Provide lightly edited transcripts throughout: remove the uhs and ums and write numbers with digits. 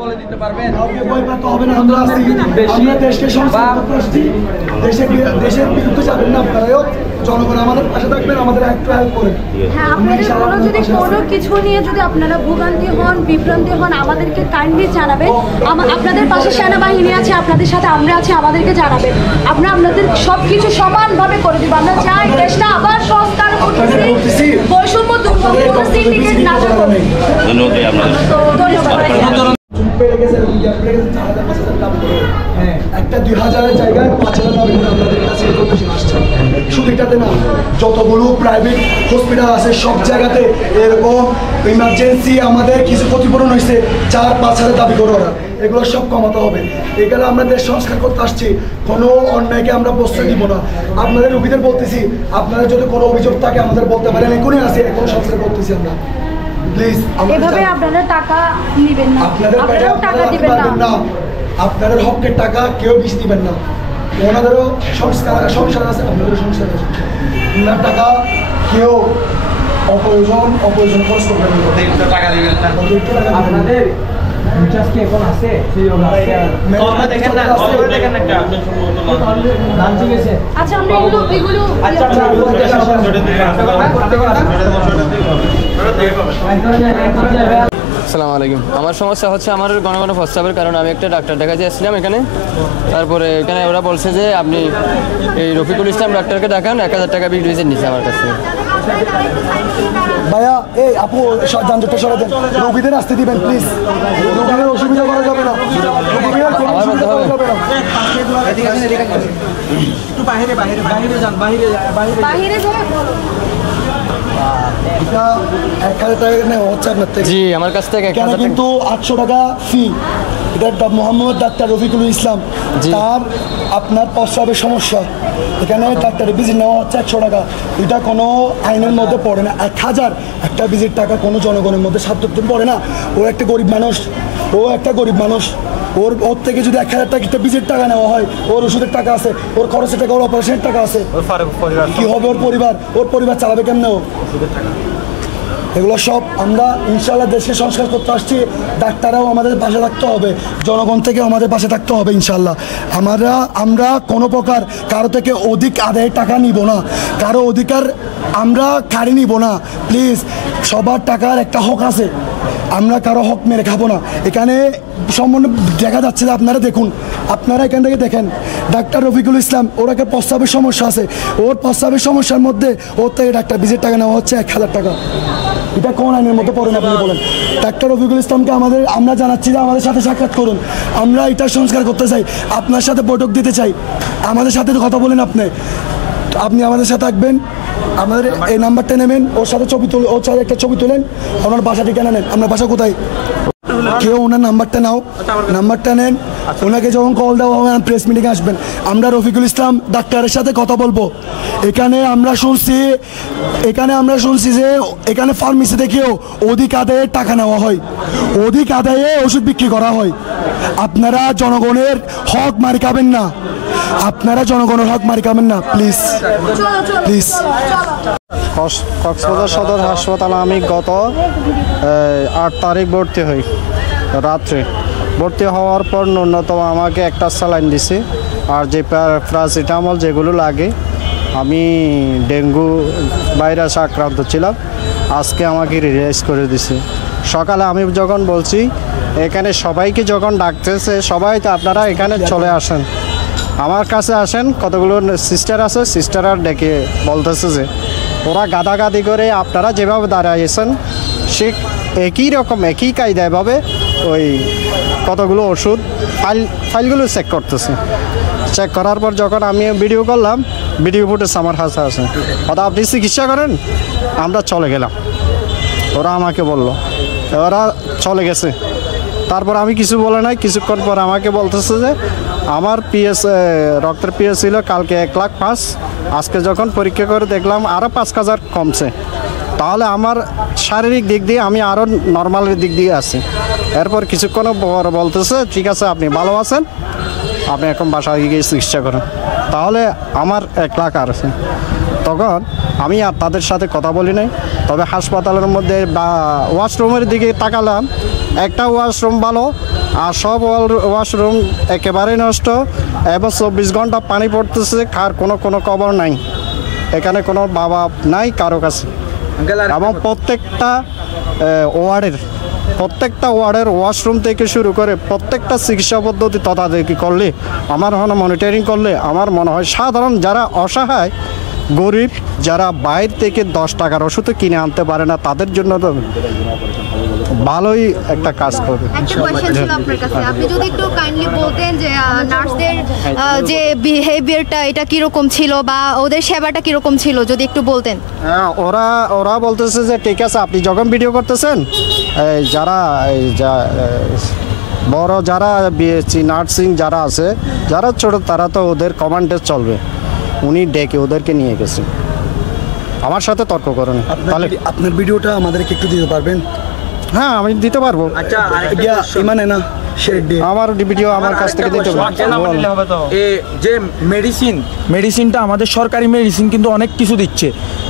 বলে দিতে পারবেন? কাউকে ভয় পেতে হবে না, আমরা আছি, আমরা দেশকে সংস্কার করতে আসছি, দেশের বিরুদ্ধে যাবেন না আপনারাও, জনগণ আমাদের পাশে থাকবেন, আমাদের একটু হেল্প করেন। হ্যাঁ, আপনাদের যদি কোনো কিছু নিয়ে যদি আপনারা ভোগান্তি হন, বিভ্রান্তি হন, আমাদেরকে কাইন্ডলি জানাবেন। আপনাদের পাশে সেনাবাহিনী আছে, আপনাদের সাথে আমরা আছি, আমাদেরকে জানাবেন। আমরা আপনাদের সব কিছু সমানভাবে করে দিব। আমরা চাই দেশটা আবার সংস্কার করতেছি, বৈষম্য দূর করতে, সিন্ডিকেট না করতে। ধন্যবাদ। একটা 2000-এর জায়গায় 5000 দাবি করে আমাদের কাছে ইনফরমেশন আসছে। শুধু এটাতে না, যতগুলো প্রাইভেট হসপিটাল আছে সব জায়গাতে এরকম ইমার্জেন্সি আমাদের কিছু ক্ষতিপূরণ হয়েছে, 4-5 দাবি করে ওরা। এগুলো সব কমাতে হবে। এগুলো আমরা দেশ সংস্কার করতে আসছি, কোনো অন্যায়কে আমরা প্রশ্রয় দিব না। আপনাদের রোগীদের বলতেছি, আপনারা যদি কোনো অভিযোগ থাকে আমাদের বলতে পারেন, এখনই আছে, এখন সংস্কার করতেছি আমরা। প্লিজ এভাবে আপনারা টাকা নেবেন না, আপনাদের টাকা দিবেন না, আপনাদের হকের টাকা কেউ বেশি দিবেন না। ওনাদেরও সংস্কার আছে, আপনাদেরও সংস্কার আছে। ওনার টাকা কেউ অপ্রয়োজন খরচ করবেন না, টাকা দিবেন না। আপনাদের কি এখন আছে? আচ্ছা, আমরা এগুলো আসসালামু আলাইকুম। আমার সমস্যা হচ্ছে আমার ঘন ঘন প্রস্রাবের কারণ আমি একটা ডাক্তার দেখাতে আসছিলাম এখানে। তারপরে এখানে ওরা বলছে যে আপনি এই রফিকুল ইসলাম ডাক্তারকে দেখান, 1000 টাকা বিল দিয়েছেন নিচে আমার কাছে। ভাইয়া, এই আপু যানজটটা সরে দেন, রোগীদের আসতে দিবেন প্লিজ। রোগীদের অসুবিধা করা যাবে না, রোগীদের কোনো অসুবিধা করা যাবে না। একটু বাইরে যান, বাইরে এটা 1000 টাকা নেওয়া হচ্ছে আপনার থেকে। জি, আমার কাছ থেকে কেন কিন্তু 800 টাকা ফি। এটা মোহাম্মদ ডাক্তার রফিকুল ইসলাম, তার আপনার প্রস্রাবের সমস্যা, এখানে ডাক্তারের ভিজিট নেওয়া হচ্ছে 100 টাকা। এটা কোনো আইনের মধ্যে পড়ে না। 1000 একটা ভিজিট টাকা কোনো জনগণের মধ্যে সাধ্যতে পড়ে না। ও একটা গরিব মানুষ, ওর থেকে যদি 1000 টাকা ভিজিট টাকা নেওয়া হয়, ওর ওষুধের টাকা আছে, ওর খরচের টাকা, ওর অপারেশনের টাকা আছে, কি হবে ওর পরিবার চালাবে কেমনে? এগুলো সব আমরা ইনশাল্লাহ দেশকে সংস্কার করতে আসছি। ডাক্তাররাও আমাদের পাশে থাকতে হবে, জনগণ থেকে আমাদের পাশে থাকতে হবে ইনশাল্লাহ। আমরা কোনো প্রকার কারো থেকে অধিক আদায়ের টাকা নিব না, কারো অধিকার আমরা কাড়ি নিব না। প্লিজ, সবার টাকার একটা হক আছে, আমরা কারো হক মেরে খাবো না। এখানে সম্পূর্ণ দেখা যাচ্ছে যে আপনারা এখান থেকে দেখেন, ডাক্তার রফিকুল ইসলাম, ওর একটা প্রস্রাবের সমস্যা আছে, ওর প্রস্রাবের সমস্যার মধ্যে ওর থেকে ডাক্তার ভিজিট টাকা নেওয়া হচ্ছে 1000 টাকা। এটা কোন আইনের মধ্যে পড়ে না আপনি বলেন? ডাক্তার রফিকুল ইসলামকে আমরা জানাচ্ছি যে আমাদের সাথে সাক্ষাৎ করুন, আমরা এটা সংস্কার করতে চাই, আপনার সাথে বৈঠক দিতে চাই, আমাদের সাথে কথা বলেন। আপনি আমাদের সাথে থাকবেন, আমাদের এই নাম্বারটা নেবেন, ওর সাথে একটা ছবি তুলেন, ওনার বাসা ঠিকানা নেন। আপনার বাসা কোথায়? কেউ ওনার নাম্বারটা নেন, ওনাকে যখন কল দেওয়া হবে প্রেস মিটিংয়ে আসবেন। আমরা রফিকুল ইসলাম ডাক্তারের সাথে কথা বলবো। এখানে আমরা শুনছি যে এখানে ফার্মেসি থেকেও অধিক আদায়ে টাকা নেওয়া হয়, অধিক আদায়ে ওষুধ বিক্রি করা হয়। আপনারা জনগণের হক মারি খাবেন না, প্লিজ। কক্সবাজার সদর হাসপাতালে আমি গত 8 তারিখ ভর্তি হই। রাত্রে ভর্তি হওয়ার পর ন্যূনতম আমাকে একটা স্যালাইন দিছে, আর যে প্যারাসিটামল যেগুলো লাগে। আমি ডেঙ্গু ভাইরাস আক্রান্ত ছিলাম, আজকে আমাকে রিলিজ করে দিছে। সকালে আমি যখন বলছি এখানে সবাইকে যখন ডাকতেছে, সবাই তো আপনারা এখানে চলে আসেন, আমার কাছে আসেন। কতগুলো সিস্টার আছে, সিস্টাররা ডেকে বলতেছে যে ওরা গাদাগাদি করে আপনারা যেভাবে দাঁড়াইয়েছেন সে একই কায়দায় ভাবে ওই কতগুলো ওষুধ ফাইলগুলো চেক করতেছে। চেক করার পর যখন আমি ভিডিও করলাম, ভিডিও ফুটেজ আমার হাতে আছে, ওটা আপনি চিকিৎসা করেন, আমরা চলে গেলাম। ওরা আমাকে বলল, ওরা চলে গেছে। তারপর আমি কিছু বলে নাই, কিছুক্ষণ পর আমাকে বলতেছে যে আমার রক্তের পিএস ছিল কালকে 1,05,000, আজকে যখন পরীক্ষা করে দেখলাম আরও 5,000 কমছে। তাহলে আমার শারীরিক দিক দিয়ে আমি আরও নর্মালের দিক দিয়ে আছি। এরপর কিছুক্ষণ পর বলতেছে ঠিক আছে, আপনি ভালো আছেন, আপনি এখন বাসায় গিয়ে চিকিৎসা করেন। তাহলে আমার 1,00,000 আছে। তখন আমি আর তাদের সাথে কথা বলি নাই। তবে হাসপাতালের মধ্যে বা ওয়াশরুমের দিকে তাকালাম, একটা ওয়াশরুম ভালো আর সব ওয়াশরুম একেবারেই নষ্ট এবং 24 ঘন্টা পানি পড়তেছে, কার কোনো খবর নাই। এখানে কোনো বাবা নাই কারো কাছে। এবং প্রত্যেকটা ওয়ার্ডের ওয়াশরুম থেকে শুরু করে প্রত্যেকটা চিকিৎসা পদ্ধতি তদারকি করলে, আমার মনিটরিং করলে আমার মনে হয় সাধারণ যারা অসহায় গরিব, যারা বাইরে থেকে 10 টাকার ওষুধ কিনে আনতে পারে না, তাদের জন্য তো ভালোই একটা কাজ করবে। একটা কোয়েশ্চেন ছিল আপনার কাছে, আপনি যদি একটু কাইন্ডলি বলতেন যে নার্সদের যে বিহেভিয়ারটা এটা কিরকম ছিল বা ওদের সেবাটা কিরকম ছিল, যদি একটু বলতেন। হ্যাঁ, ওরা বলতেছে যে ঠিক আছে, আপনি যখন ভিডিও করতেছেন বড় যারা বিএসসি নার্সিং যারা আছে, যারা ছোট তারা তো ওদের কমান্ডে চলবে। উনি ডেকে ওদেরকে নিয়ে গেছেন, আমার সাথে তর্ক করেন। তাহলে আপনার ভিডিওটা আমাদেরকে একটু দিতে পারবেন? হ্যাঁ, আমি দিতে পারবো। আচ্ছা, মানে না আমার ভিডিও আমার কাছ থেকে দিতে পারবো। যে মেডিসিনটা আমাদের সরকারি মেডিসিন কিন্তু অনেক কিছু দিচ্ছে,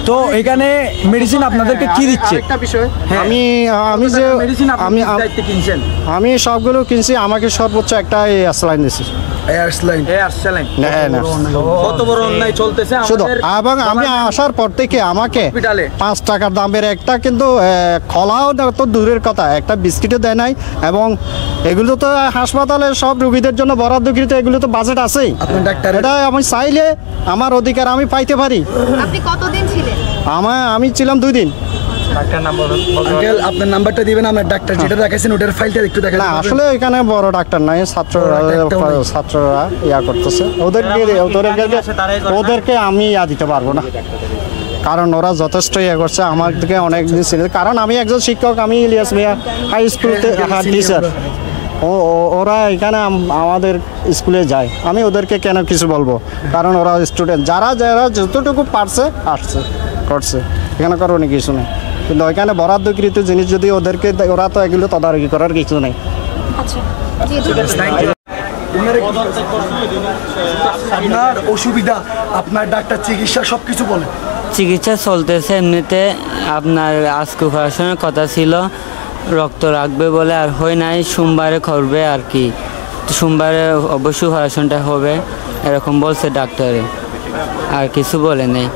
তো এখানে মেডিসিন আপনাদেরকে কি দিচ্ছে? একটা বিষয়, আমি সবগুলো কিনছি, আমাকে সর্বোচ্চ একটা স্যালাইন দিছি। কত বড় অন্যায় চলতেছে শুধু। এবং আমি আসার পর থেকে আমাকে 5 টাকার দামের একটা কিন্তু খোলাও তো দূরের কথা, একটা বিস্কিটও দেয় নাই। এবং এগুলো তো হাসপাতালের সব রোগীদের জন্য বরাদ্দকৃত, এগুলো তো বাজেট আছেই। এটা আমি চাইলে আমার অধিকার আমি পাইতে পারি। আপনি কতদিন ছিলেন? আমি ছিলাম 2 দিন। আপনার নাম্বারটা দিবেন, আমার ডাক্তার যেটা দেখাইছেন ওটার ফাইলটা একটু দেখান। না, আসলে এখানে বড় ডাক্তার নাই, ছাত্ররা ইয়া করতেছে, ওদেরকে আমি দিতে পারবো না, কারণ ওরা যথেষ্ট ইয়ে করছে আমার থেকে অনেক দিন ছিল। কারণ আমি একজন শিক্ষক, আমি ইলিয়াস মিয়া হাই স্কুল টিচার। ওরা এখানে আমাদের স্কুলে যায়, আমি ওদেরকে কেন কিছু বলবো? কারণ ওরা স্টুডেন্ট, যারা যতটুকু পারছে আসছে করছে, এখানে কারো অনেক কিছু নেই। কিন্তু ওইখানে বরাদ্দকৃত জিনিস যদি ওদেরকে, ওরা তো এগুলো তদারকি করার কিছু নেই। আপনার অসুবিধা, আপনার ডাক্তার চিকিৎসা সবকিছু বলে। চিকিৎসা চলতেছে এমনিতে। আপনার আজকে অপারেশনের কথা ছিল, রক্ত রাখবে বলে আর হয় নাই, সোমবারে করবে আর কি। সোমবারে অবশ্যই অপারেশনটা হবে এরকম বলছে ডাক্তারে, আর কিছু বলে নেই।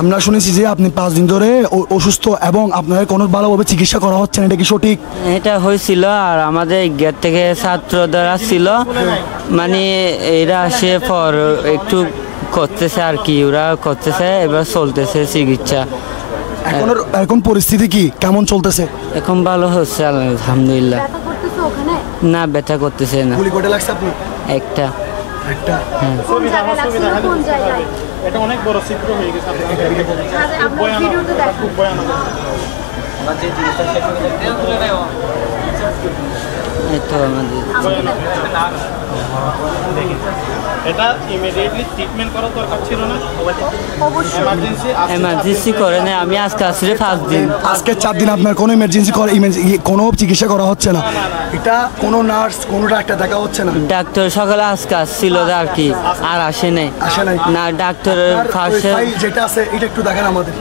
আমরা শুনেছি যে আপনি 5 দিন ধরে অসুস্থ এবং আপনার কোনো ভালোভাবে চিকিৎসা করা হচ্ছে না, এটা কি সঠিক? এটা হয়েছিল, আর আমাদের গেট থেকে ছাত্ররা ছিল, মানে এরা আসে পর একটু করতেছে আর কি, ওরা করতেছে, এবার চলতেছে চিকিৎসা। এখন পরিস্থিতি কি কেমন চলতেছে? এখন ভালো হচ্ছে আলহামদুলিল্লাহ। না, ব্যথা করতেছে না। গুলি কোটে লাগছে আপনি? একটা। হ্যাঁ। কোন জায়গায় লাগছিল, কোন জায়গায়? এটা অনেক বড় ছিদ্র হয়ে গেছে। আপনার ভিডিওতে দেখুন। এই তো আমাদের এটা ইমিডিয়েটলি ট্রিটমেন্ট করা দরকার ছিল না? এমার্জেন্সি করে না। আমি আজকে আসলে 5 দিন, আজকে 4 দিন আপনার কোনো ইমার্জেন্সি কোনো চিকিৎসা করা হচ্ছে না? এটা কোনো নার্স কোনো ডাক্তার দেখা হচ্ছে না? ডাক্তার সকালে আজকে আসছিল আর কি, আর আসে নাই। না, ডাক্তারের ফার্স্টে যেটা আছে এটা একটু দেখেন আমাদের,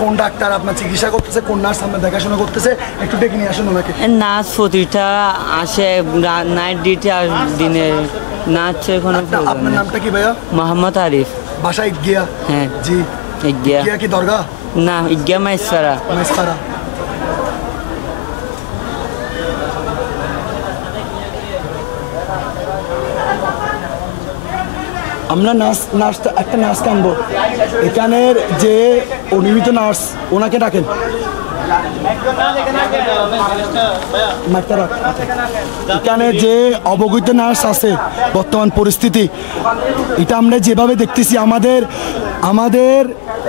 কোন ডাক্তার আপনার চিকিৎসা করতেছে, কোন নার্স আপনার দেখাশোনা করতেছে, একটু ডেকে নিয়ে আসুন ওনাকে। নার্স প্রতিটা আসে, নাইট ডিউটি আর দিনে নার্স। আপনার নামটা কি ভাইয়া? মোহাম্মদ আরিফ। বাসা ইগিয়া? হ্যাঁ। জি। ইগিয়া কি দরগা? না, ইগিয়া মাইসপাড়া। আমরা একটা নার্সকে আনবো, এখানের যে অনিয়মিত নার্স ওনাকে ডাকেন। এখানে যে অবগত নার্স আছে, বর্তমান পরিস্থিতি এটা আমরা যেভাবে দেখতেছি, আমাদের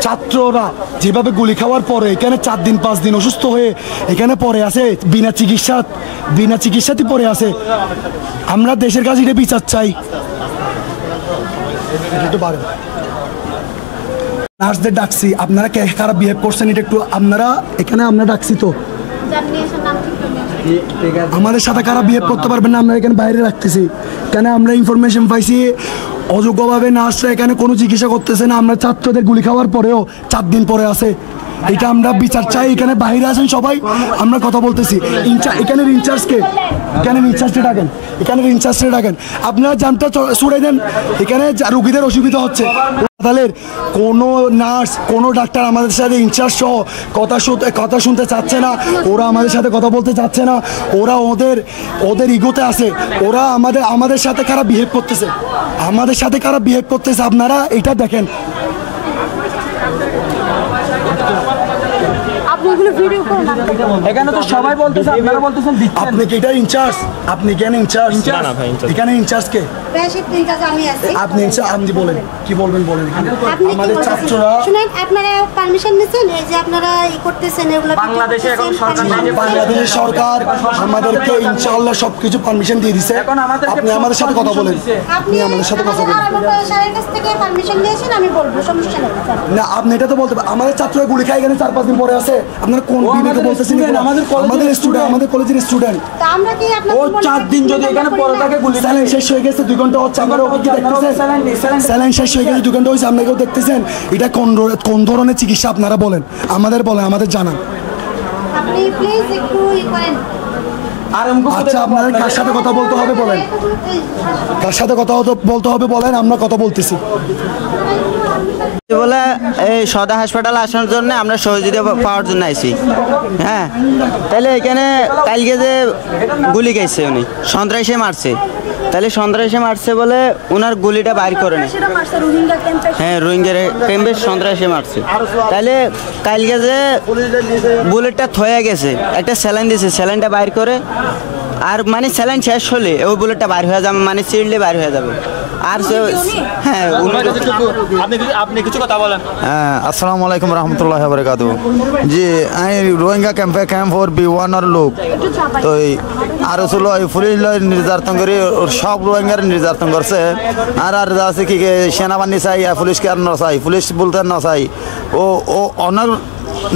ছাত্ররা যেভাবে গুলি খাওয়ার পরে এখানে 4 দিন 5 দিন অসুস্থ হয়ে এখানে পড়ে আছে, বিনা চিকিৎসাতে পড়ে আছে। আমরা দেশের কাছে এটা বিচার চাই। নার্সদের ডাকছি, আপনারা খারাপ বিহেভ করছেন, এটা একটু আমরা ডাকছি তো। আমাদের সাথে কারা বিহেভ করতে পারবেন না আমরা এখানে বাইরে রাখতেছি। কেন আমরা ইনফরমেশন পাইছি অযোগ্যভাবে নার্সরা এখানে কোনো চিকিৎসা করতেছে না, আমরা ছাত্রদের গুলি খাওয়ার পরেও 4 দিন পরে আছে। এটা আমরা বিচার চাই। এখানে বাইরে আছেন সবাই, আমরা কথা বলতেছি। এখানে ইনচার্জকে ডাকেন, আপনারা জানতে ছুড়ে দেন। এখানে রুগীদের অসুবিধা হচ্ছে, হাসপাতালের কোনো নার্স কোনো ডাক্তার আমাদের সাথে ইনচার্জ সহ কথা শুনতে চাচ্ছে না, ওরা আমাদের সাথে কথা বলতে চাচ্ছে না, ওরা ওদের ইগোতে আছে। ওরা আমাদের সাথে কারা বিহেভ করতেছে, আপনারা এটা দেখেন। এখানে তো সবাই বলতেছে, আপনারা বলতেছেন দিচ্ছেন। আপনি কি এটা ইনচার্জ? আপনি কেন ইনচার্জ? না ভাই, এখানে ইনচার্জ কে? আপনি আপনি বলেন, কি বলবেন বলেন। আমাদের ছাত্ররা শুনেন, আপনারা পারমিশন নিছেন এই যে আপনারা ই করতেছেন এগুলো বাংলাদেশের সরকার আমাদেরকে ইনশাআল্লাহ সবকিছু পারমিশন দিয়ে দিয়েছে। আপনি আমাদের সাথে কথা বলেন, আপনি আমাদের সাথে কথা বলেন। স্যারের কাছ থেকে পারমিশন নিয়েছেন, আমি বলবো, সমস্যা নেই। না আপনি এটা তো বলতে, আমাদের ছাত্ররা গুলি খায় এখানে 4-5 দিন পরে আছে। আপনারা কোন বিবেকে বলতেছেন? আমাদের স্টুডেন্ট, আমাদের কলেজের স্টুডেন্ট। তা আমরা কি ও 4 দিন যদি এখানে পরে থাকে, গুলি স্যালাইন শেষ হয়ে গেছে, 2 ঘন্টা হচ্ছে, আমরা ওকে দেখতেছেন। স্যালাইন শেষ হয়ে গেছে, 2 ঘন্টা হয়েছে, আপনারা কেউ দেখতেছেন? এটা কোন ধরনের চিকিৎসা আপনারা বলেন, আমাদের জানান। আপনি প্লিজ একটু ই করেন। আচ্ছা আপনারা কার সাথে কথা বলতে হবে বলেন, বলেন, আমরা কথা বলতেছি। বলে এই সদর হাসপাতাল আসার জন্য আমরা সহযোগিতা পাওয়ার জন্য আইছি। হ্যাঁ, তাহলে এখানে কালকে যে গুলি গেছে উনি সন্ত্রাসে মারছে, তাহলে সন্ত্রাসে মারছে বলে ওনার গুলিটা বাইর করে নেই। হ্যাঁ, রোহিঙ্গা ক্যাম্পে সন্ত্রাসে মারছে। তাহলে কালকে যে বুলেটটা থয়ে গেছে, একটা স্যালাইন দিয়েছে, স্যালাইনটা বাইর করে, আর মানে স্যালাইন শেষ হলে ওই বুলেটটা বাইর হয়ে যাবে, মানে চিড়লে বাইর হয়ে যাবে। আর হ্যাঁ, আপনি কিছু কথা বলেন। আসসালামু আলাইকুম রহমতুল্লাহ বরকাতু। জি, আমি রোহিঙ্গা ক্যাম্প ফর B1 লোক তো আর ছিল পুলিশ নির্যাতন করে সব রোহিঙ্গার নির্যাতন করছে। আর আছে কি সেনাবাহিনী চাই, পুলিশকে আর নচাই, পুলিশ বলতে নচাই, ও অনেক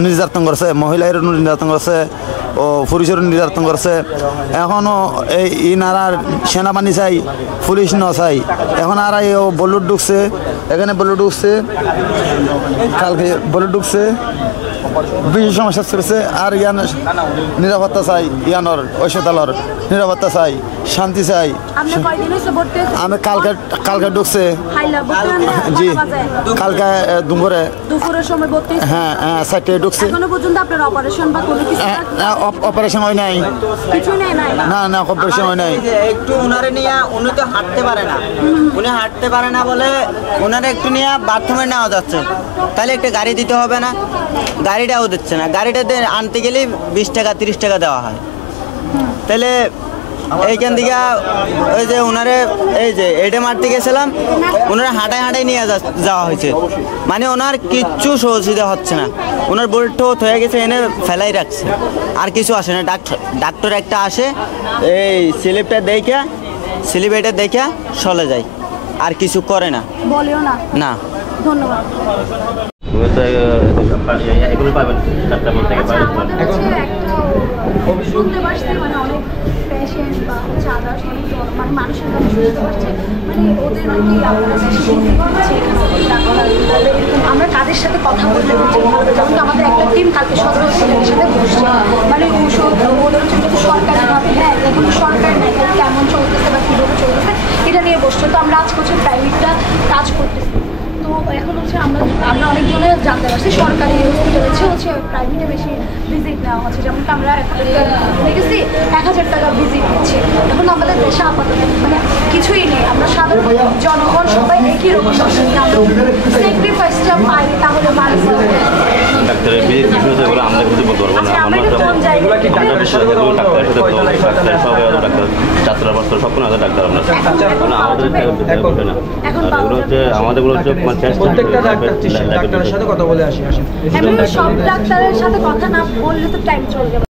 নির্যাতন করছে, মহিলার নির্যাতন করছে, ও পুলিশের নির্যাতন করছে। এখনও এই ইনারার সেনাবাহিনী চাই, পুলিশ ন চাই। এখন আর ও বলুট ঢুকছে, এখানে বলুট ঢুকছে, কালকে বলুট ঢুকছে, বেশি সমস্যা চলছে। আর ইয়ান নিরাপত্তা চাই, ইয়ানোর ঐশ্বতালর নিরাপত্তা চাই, শান্তি চাই। আমি কালকে ঢুকছে, জি কালকে দুপুরের সময়। হ্যাঁ, 4টায় ঢুকছে। অপারেশন হয় নাই, না অপারেশন হয় নাই। একটু উনারে নিয়ে, উনি তো হাঁটতে পারে না, বলে উনারে একটু নিয়ে বাথরুমে নেওয়া যাচ্ছে। তাহলে একটা গাড়ি দিতে হবে না, গাড়িটাও দিচ্ছে না। গাড়িটাতে আনতে গেলেই 20 টাকা 30 টাকা দেওয়া হয়। তাহলে এইখান থেকে ওই যে ওনারে এই যে এটা মারতে গেছিলাম, ওনারা হাঁটায় নিয়ে যাওয়া হয়েছে, মানে ওনার কিচ্ছু সহযোগিতা হচ্ছে না। ওনার বোল্ট হয়ে গেছে, এনে ফেলাই রাখছে, আর কিছু আসে না। ডাক্তার একটা আসে, এই স্লিপ এটা দেখে চলে যায়, আর কিছু করে না, বলেও না। ধন্যবাদ। এগুলো পাবেন শুনতে পারছি, মানে অনেক পেশেন্ট বা আদার্স মানে মানুষের কাছে শুনতে পারছে, মানে ওদের নাকি আপনারা বেশি আমরা কাদের সাথে কথা বলতে হচ্ছে। যেমন আমাদের একটা টিম কালকে সদর হসপিটালের সাথে বসছে, মানে ওদের হচ্ছে কিন্তু সরকারিভাবে, হ্যাঁ এগুলো সরকার নেই, কেমন চলতেছে বা কীভাবে চলতেছে এটা নিয়ে বসছে। তো আমরা আজকে হচ্ছে প্রাইভেটটা কাজ করতেছি। তো এখন হচ্ছে আমরা অনেকজনে জানতে পারছি সরকারি হসপিটালে হচ্ছে প্রাইভেটে বেশি ভিজিট নেওয়া হচ্ছে। যেমন আমরা দেখেছি 1000 টাকা ভিজিট নিচ্ছি। এখন আমাদের দেশে আপাতত মানে কিছুই নেই, আমরা সাধারণ জনগণ সবাই একই রকম স্যাক্রিফাইসটা পাই, তাহলে মানুষ ডাক্তারের বিষয়গুলো আমরা কিছু বলতে পারবো না। ছাত্র সব কোনো ডাক্তার আমরা আমাদের ডাক্তারের সাথে কথা বলে আসি। সব ডাক্তারের সাথে কথা না বললে তো টাইম চলে যাবে।